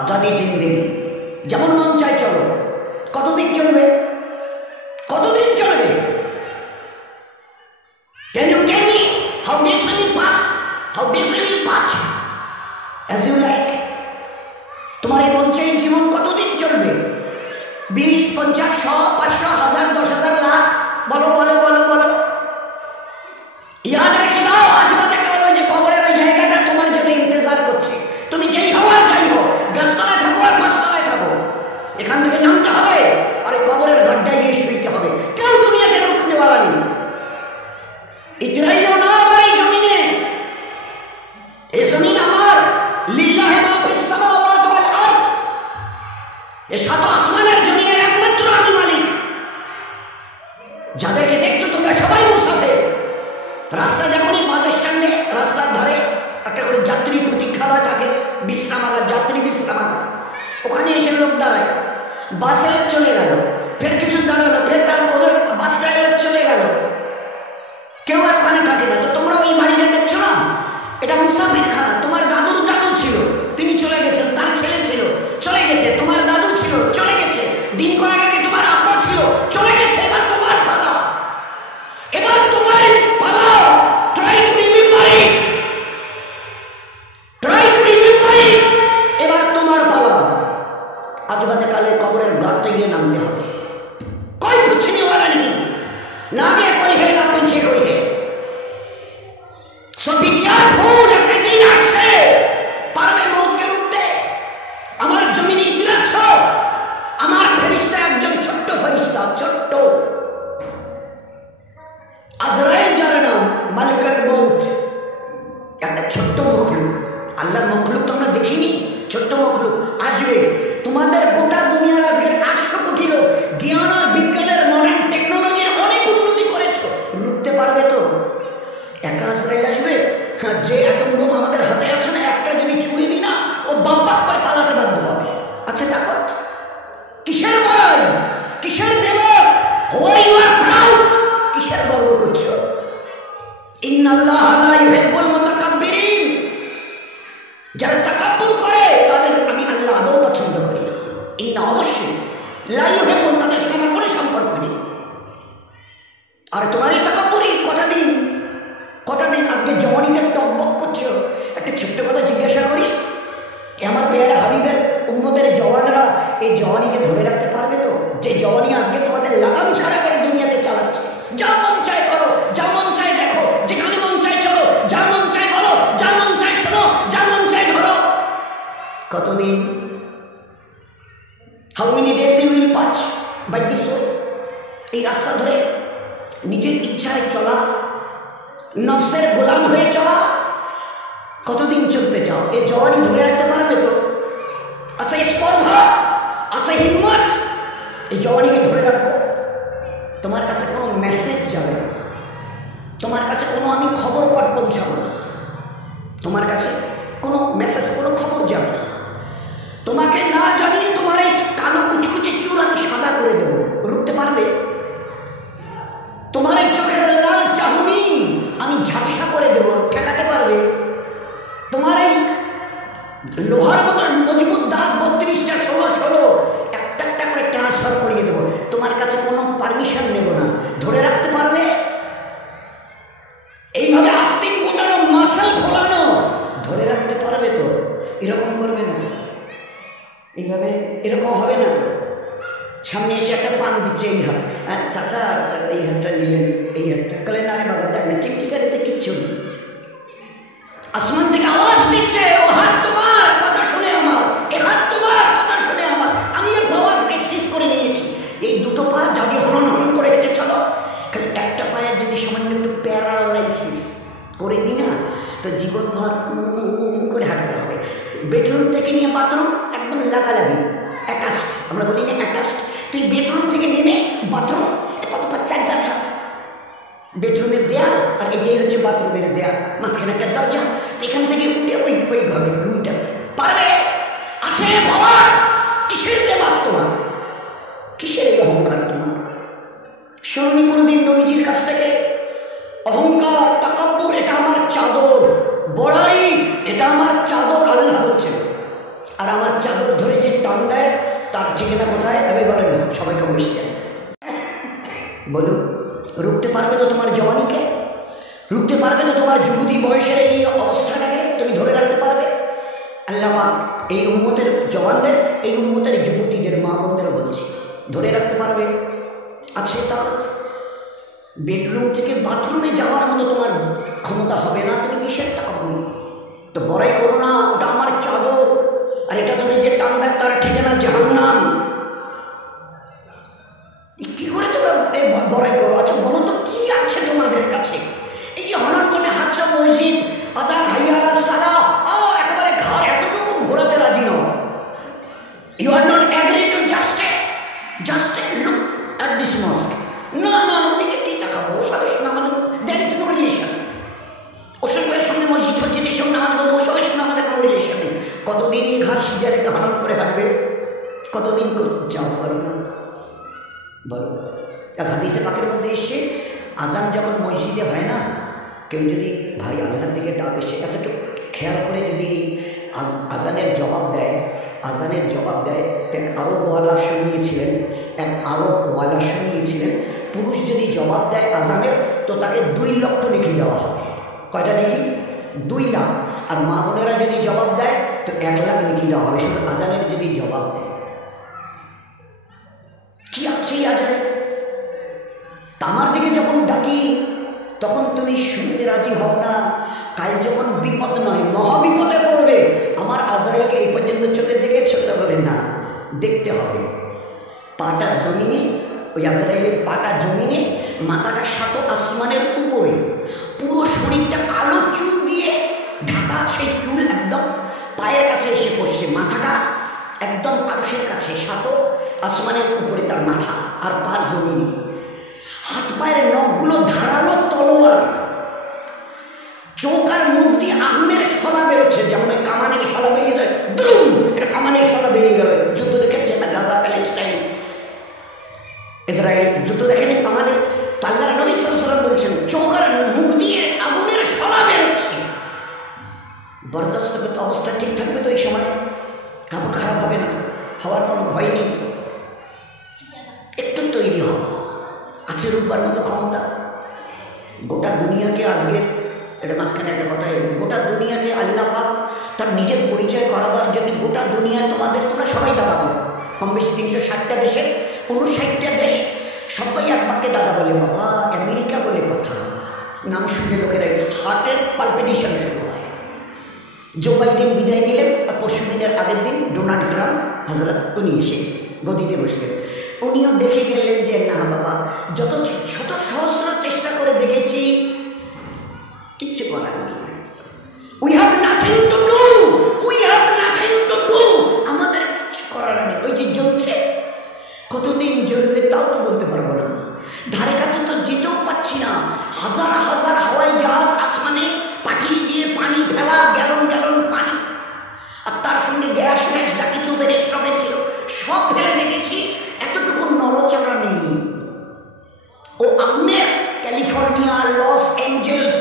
আজাদি জিন্দেগি, যেমন মন চায় চলো। কতদিন চলবে? কতদিন চলবে? Can you tell me how days will pass? How days will pass? As you like. তোমার এই মন চাই জীবন কতদিন চলবে? 20, 50, 100, 500, 1000, 10,000, লাখ? বলো বলো বলো বলো। ইয়াদ রেখে দাও, আজ বাদে কাল ওই যে কবরের ওই জায়গাটা তোমার জন্য ইন্তজার করছে। তুমি যেই হও আর যাই হও, গাছতলায় থাকো আর পাঁচতলায় থাকো, এখান থেকে নামতে হবে আর কবরের গড্ডায় গিয়ে শুইতে হবে। কেউ দুনিয়াতে রুখনেওয়ালা নেই। ইতরাইও না আমার এই জমিনে। এই জমিন আমার, লিল্লাহি মা ফিস সামাওয়াতি ওয়াল আরদ। এই সাত আসমানের জমিনের একমাত্র আমি মালিক। যাদেরকে দেখছো তোমরা সবাই মুসাফির। রাস্তা দেখোনি, বাস স্ট্যান্ডে রাস্তার ধারে একটা করে যাত্রী প্রতীক্ষালয় থাকে, বিশ্রামাগার, যাত্রী বিশ্রামাগার। ওখানে এসে লোক দাঁড়ায়, বাস এলে চলে গেল, ফের কিছু দাঁড়ালো, ফের তার ওদের বাসটা এলে চলে গেল, কেউ আর ওখানে থাকে না। তো তোমরা ওই বাড়িটা দেখছো না, এটা মুসাফির খানা। তোমার দাদুর দাদু ছিল, তিনি চলে গেছেন, তার ছেলে ছিল, চলে গেছে। তোমার দাদু ছিল, চলে গেছে। দিন কয়েক আগে তোমার আব্বা ছিল, চলে গেছে। এবার তোমার পালা, এবার তোমার পালা। Try to remember it, try to remember it. এবার তোমার পালা। আজ বাদে কালে কবরের গর্তে গিয়ে নামতে হবে। कोई पूछने वाला नहीं, ना आगे कोई है ना पीछे कोई है। सो बी केयरफुल, একটা দিন আসছে পারবে মৌতকে রুখতে। আমার জমিনে ইতিরাচ্ছ, আমার ফেরেশতা একজন ছোট্ট ফেরেশতা, ছোট্ট আজরাইল, যার নাম মালিকুল মউত, একটা ছোট্ট মখলুক। আল্লাহর মখলুক তো আমরা দেখিনি, ছোট্ট মখলুক আসবে। তোমাদের গোটা দুনিয়ার আজকের 800 কোটি লোক জ্ঞান আর বিজ্ঞানের মডার্ন টেকনোলজির অনেক উন্নতি করেছো, রুখতে পারবে তো? একা আজরাইল আসবে? হ্যাঁ, যে অ্যাটম বোম আমাদের হাতে আছে না, একটা যদি ছুড়ে দিই না, ও বাপ বাপ করে পালাতে বাধ্য হবে। আচ্ছা তাকত কিসের বড়াই, কিসের দেবক? হোয়াই ইউ আর প্রাউড, কিসের গর্ব করছো? ইন্নাল্লাহা লা ইউহিব্বুল মুতাকাব্বিরিন, যারা তাকাব্বুর করে তাদের আমি আল্লাহ আদৌ পছন্দ করি না। ইন্না, অবশ্যই, লা ইউহিব্বুন, তাদের সঙ্গে আমার কোনো সম্পর্ক নেই। আর তোমার এই তাকাব্বুরি কটা দিন আজকে জওয়ানিদের টকবক করছো। একটা ছোট্ট কথা জিজ্ঞাসা করি, আমার পেয়ারা হাবিবের উম্মতের জওয়ানরা এই জওয়ানিকে ধরে রাখতে পারবে তো? যে জওয়ানি আজকে তোমাদের লাগাম ছাড়া করে দুনিয়াতে চালাচ্ছে। যা মন চায় করো, যা মন চায় দেখো, যেখানে মন চায় চলো, যা মন চায় বলো, যা মন চায় শোনো, যা মন চায় ধরো। কতদিন? How many days you will pass by this way? এই রাস্তা ধরে নিজের ইচ্ছায় চলা, নফসের গোলাম হয়ে চলা, কতদিন চলতে চাও? এই জওয়ানি ধরে রাখতে পারবে তো? আচ্ছা স্পর্ধা, আচ্ছা হিম্মত, এই জওয়ানিকে ধরে রাখবো। তোমার কাছে কোনো মেসেজ যাবে না, তোমার কাছে কোনো আমি খবর পাঠ পৌঁছাবো না, তোমার কাছে কোনো মেসেজ, কোনো খবর যাবে না। তোমাকে না জানিয়ে তোমার এই কালো কুচকুচে চুল আমি সাদা করে দেবো, রুখতে পারবে? তোমার এই চোখের লাল চাহনি আমি ঝাপসা করে দেবো, ঠেকাতে পারবে? তোমার এই লোহার মতো মজবুত দাঁত 32টা 16 একটা একটা করে ট্রান্সফার করিয়ে দেবো, তোমার কাছে কোনো পারমিশন নেব না, ধরে রাখতে পারবে? এইভাবে আস্তিন গোটানো, মাসল ফোলানো, ধরে রাখতে পারবে তো? এরকম করবে না তো? এইভাবে এরকম হবে না তো? সামনে এসে একটা পান দিচ্ছে, এই হাত, চাচা এই হাতটা নিলেন, এই হাতটা কলে, না রে বাবা দেখ না, চিকচিকারিতে কিচ্ছু নেই। আসমান থেকে আওয়াজ দিচ্ছে, ও হাত তোমার কথা শুনে আমার, এ হাত তোমার কথা শুনে আমার। আমি এর আওয়াজ এক্সিস করে নিয়েছি। এই দুটো পা যদি হনন হনন করে হেঁটে চলো, খালি একটা পায়ের যদি সামান্য একটু প্যারালাইসিস করে দিই না, তো জীবনভর করে হাঁটতে হবে। বেডরুম থেকে নিয়ে বাথরুম একদম লাগালাগি, অ্যাটাচড, আমরা বলি না অ্যাটাচড। তুই বেডরুম থেকে নেমে বাথরুম কত পা, 4-5 হাত। বেডরুমের দেয়াল আর এই যে হচ্ছে বাথরুমের দেয়াল, মাঝখানে একটা দরজা। তো এখান থেকে উঠে ওই ঘরে, রুমটা পারবে? আছে বাবা? কিসের দেমাগ তোমার? কিসের এই অহংকার তোমার? শুনুনি কোনোদিন নবীজির কাছ থেকে অহংকার, তাকাব্বুর এটা আমার চাদর, বড়াই এটা আমার চাদর, আল্লাহ বলছেন। আর আমার চাদর ধরে যে টান দেয় তার ঠিকানা কোথায়? এবার বলেন না, সবাই কম বেশি জানে। বলুন, রুখতে পারবে তো তোমার জওয়ানিকে? রুখতে পারবে তো তোমার যুবতী বয়সের এই অবস্থাটাকে? তুমি ধরে রাখতে পারবে? আল্লাহ পাক এই উম্মতের জওয়ানদের, এই উম্মতের যুবতীদের, মা বোনদের বলছি, ধরে রাখতে পারবে? আছে তাকত? বেডরুম থেকে বাথরুমে যাওয়ার মতো তোমার ক্ষমতা হবে না, তুমি কিসের টাকা বই? তো বড়াই করো না, ওটা আমার চাদর, আর এটা ধরে যে টান দেয় তার ঠিকানা জাহান্নাম। কি করে তোমরা বড়াই করো? আচ্ছা বলো তো, কি আছে তোমাদের কাছে? এই যে হঠাৎ করে হাতসা মসজিদ, আজান, হাইয়া আলাস সালাহ, একেবারে ঘর এতটুকু ঘোরাতে রাজি নও। You are not agree to just look at this mosque. না না, ওদিকে কি দেখাবো? ওসবের সঙ্গে আমাদের দ্যাট ইজ নো রিলেশন। ওসবের সঙ্গে মসজিদ ফসজিদ এইসব নামাজ বলতে ওসবের সঙ্গে আমাদের কোনো রিলেশন নেই। কতদিন এই ঘাট সিজারে হরণ করে হাঁটবে? কতদিন যাও পারো না? বলো। এক হাদিসে পাকের মধ্যে এসছে, আজান যখন মসজিদে হয় না, কেউ যদি ভাই আল্লাহর দিকে ডাক এসে এতটুকু খেয়াল করে যদি এই আজানের জবাব দেয়, এক আরবওয়ালা শুনিয়েছিলেন, পুরুষ যদি জবাব দেয় আজানের, তো তাকে 2 লক্ষ নেকি দেওয়া হবে। কয়টা নেকি? 2 লাখ। আর মা বোনেরা যদি জবাব দেয় তো 1 লাখ নেকি দেওয়া হবে, শুধু আজানের যদি জবাব দেয়। কি আছে আজানে? আমার দিকে যখন ডাকি তখন তুমি শুনতে রাজি হও না। কাল যখন বিপদ নয় মহাবিপদে পড়বে, আমার আজরাইলকে এই পর্যন্ত চোখে দেখেছো? তা বলে না, দেখতে হবে। পাটা জমিনে, ওই আজরাইলের পাটা জমিনে, মাথাটা 7 আসমানের উপরে, পুরো শরীরটা কালো চুল দিয়ে ঢাকা, সেই চুল একদম পায়ের কাছে এসে পড়ছে, মাথাটা একদম আরশের কাছে, 7 আসমানের উপরে তার মাথা, আর পা জমিনে। হাত পায়ের নখগুলো ধারালো তলোয়ার, চোখ আর মুখ দিয়ে আগুনের শলা বেরোচ্ছে, যেমন কামানের শলা বেরিয়ে যায়, দ্রুম, এটা কামানের শলা বেরিয়ে গেল। যুদ্ধ দেখেছেন না? গাজা, প্যালেস্টাইন, ইসরায়েল যুদ্ধ দেখেনি? কামানের। আল্লাহর নবী সাল্লাল্লাহু আলাইহি ওয়াসাল্লাম বলছেন, চোখ আর মুখ দিয়ে আগুনের শলা বেরোচ্ছে। বরদাস্ত করতে অবস্থা ঠিক থাকবে তো? এই সময় কাপড় খারাপ হবে না তো? হওয়ার কোনো ভয় নেই তো? একটু তৈরি হও, আছে রূপবার মতো ক্ষমতা। গোটা দুনিয়াকে আজকে, এটা মাঝখানে একটা কথা, গোটা দুনিয়াকে আল্লাহ পাক তার নিজের পরিচয় করাবার জন্য গোটা দুনিয়া তোমরা সবাই দাদা বলো। কম বেশি 360টা দেশে 59টা দেশ সবাই এক বাক্যে দাদা বলে। বাবা, আমেরিকা বলে কথা, নাম শুনলে লোকেরা হার্টের পালপিটেশন শুরু হয়। জো বাইডেন বিদায় নিলেন, পরশু দিনের আগের দিন ডোনাল্ড ট্রাম্প হজরত উনি এসে গদিতে বসলেন। উনিও দেখে গেলেন যে না বাবা, যত শত সহস্র চেষ্টা করে দেখেছি, কিচ্ছু করার নেই। We have nothing to do, আমাদের কিচ্ছু করার নেই। ওই যে জ্বলছে, কতদিন জ্বলবে তাও তো বলতে পারবো না। ধারে কাছে তো যেতেও পাচ্ছি না। হাজার হাজার হাওয়াই জাহাজ আসমানে পাঠিয়ে দিয়ে পানি ফেলা, গ্যালন গ্যালন পানি, আর তার সঙ্গে গ্যাস ম্যাস যা কিছু ওদের স্টকে ছিল সব ফেলে দেখেছি, এতটুকু নড়চড়া নেই। ও আগুনের ক্যালিফোর্নিয়া, লস অ্যাঞ্জেলস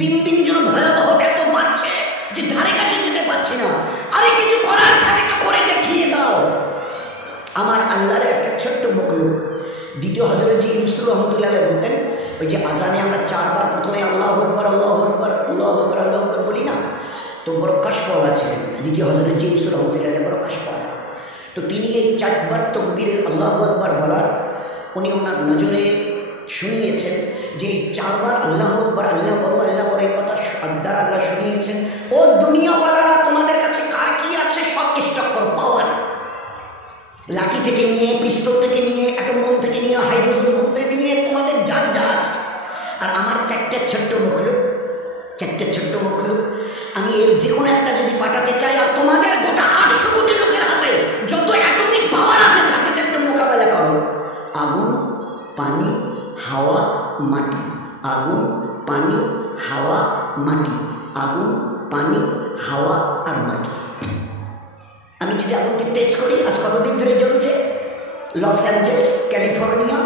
দিন দিন যেন ভয়াবহতা এত বাড়ছে যে ধারে কাছে যেতে পারছি না। আরে কিছু করার থাকে তো করে দেখিয়ে দাও। আমার আল্লাহর একটা ছোট্ট মখলুক, দ্বিতীয় হযরত জি ইউসুফ রহমতুল্লাহ বলতেন, ওই যে আজানে আমরা 4 বার প্রথমে আল্লাহু আকবার আল্লাহু আকবার আল্লাহু আকবার আল্লাহু আকবার বলি না, তো বড় কাশফওয়ালা ছিলেন দ্বিতীয় হযরত জি ইউসুফ রহমতুল্লাহ, বড় কাশফওয়ালা। তো তিনি এই 4 বার তাকবীরের আল্লাহু আকবার বলার উনি ওনার নজরে শুনিয়েছেন যে এই 4 বার আল্লাহু আকবার, আল্লাহ বড় এই কথা দ্বারা আল্লাহ শুনিয়েছেন, ও দুনিয়াওয়ালারা তোমাদের কাছে কার কি আছে সব স্টক করো। পাওয়ার, লাঠি থেকে নিয়ে, পিস্তল থেকে নিয়ে, অ্যাটম বোম থেকে নিয়ে, হাইড্রোজেন বোম থেকে নিয়ে, তোমাদের যার যা আছে। আর আমার 4টে ছোট্ট মখলুক, আমি এর যে কোনো একটা যদি পাঠাতে চাই, আর তোমাদের গোটা 800 কোটি লোকের হাতে যত অ্যাটমিক পাওয়ার আছে তাকে একটু মোকাবেলা করো। আগুন, পানি, হাওয়া, মাটি, আগুন, পানি, হাওয়া, মাটি, আগুন, পানি, হাওয়া আর মাটি। আমি যদি আগুনকে টেচ করি, আজ কতদিন ধরে জ্বলছে? লস অ্যাঞ্জেলস, ক্যালিফোর্নিয়া,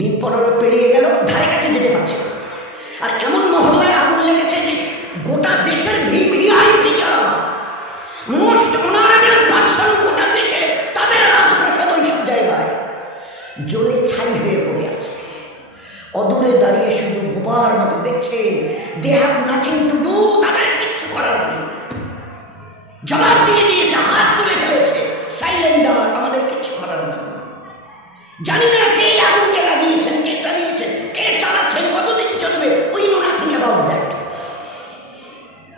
দিন 15 পেরিয়ে গেল, ধারে কাছে যেতে পারছে না। আর এমন মহল্লায় আগুন লেগেছে যে গোটা দেশের ভিআইপি যারা, মোস্ট প্রশাসন গোটা দেশে, তাদের রাজপ্রাসাদ ওই সব জায়গায় জ্বলে ছাই হয়ে পড়ে আছে। অদূরে দাঁড়িয়ে শুধু বোবার মতো দেখছে, they have nothing to do, তাদের কিচ্ছু করার নেই। জবাব দিয়ে দিয়েছে, হাত তুলে ফেলেছে, সাইলেন্ডার, আমাদের কিচ্ছু করার নেই। জানি না কে আগুনকে লাগিয়েছেন, কে চালিয়েছেন, কে চালাচ্ছেন, কতদিন চলবে, we know nothing about that.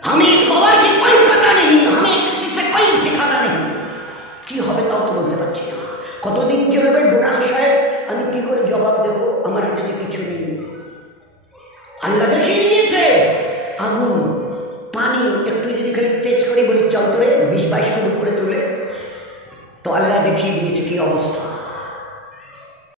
हमें इस पावर की कोई पता नहीं, हमें किसी से कोई ठिकाना नहीं। কি হবে তাও তো বলতে পারছি না। কতদিন চলবে ডোনাল্ড সাহেব, আমি কি করে জবাব দেব, আমার হাতে যে কিছু নেই। আল্লাহ দেখিয়ে দিয়েছে আগুন, পানি একটু যদি খালি তেজ করে বলি চল তোরে 20-22 ফুট উপরে তুলে, তো আল্লাহ দেখিয়ে দিয়েছে কি অবস্থা।